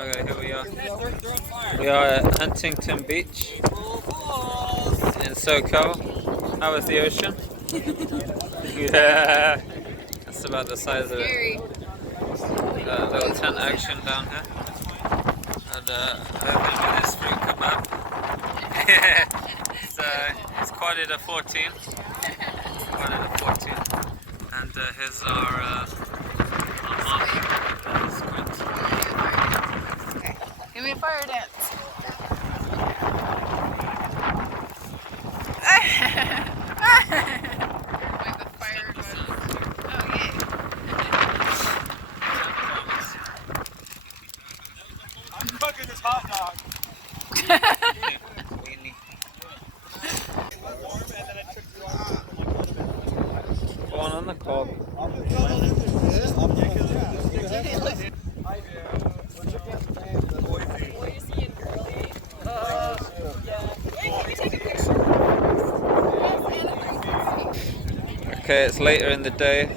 Okay, here we are. We are at Huntington Beach in SoCal. How was the ocean? Yeah, that's about the size of it. Little tent action down here. And hoping this fruit come up. It's quoted at 14. And here's our squid. Give me a fire dance. Like the fire dance. Oh yeah. I'm cooking this hot dog. One on the cob. Okay, it's later in the day.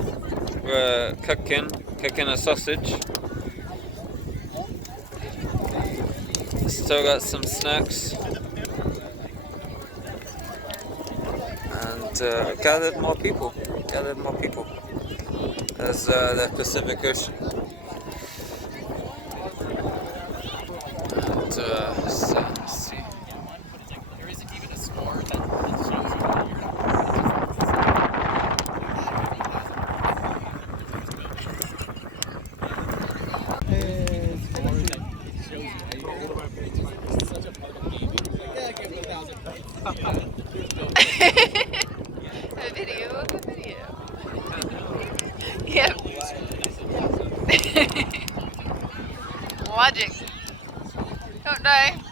We're cooking a sausage. Still got some snacks. And gathered more people. There's the Pacific Ocean. And so, let's see. There isn't even a score that shows A video. Yep. Logic. Don't die.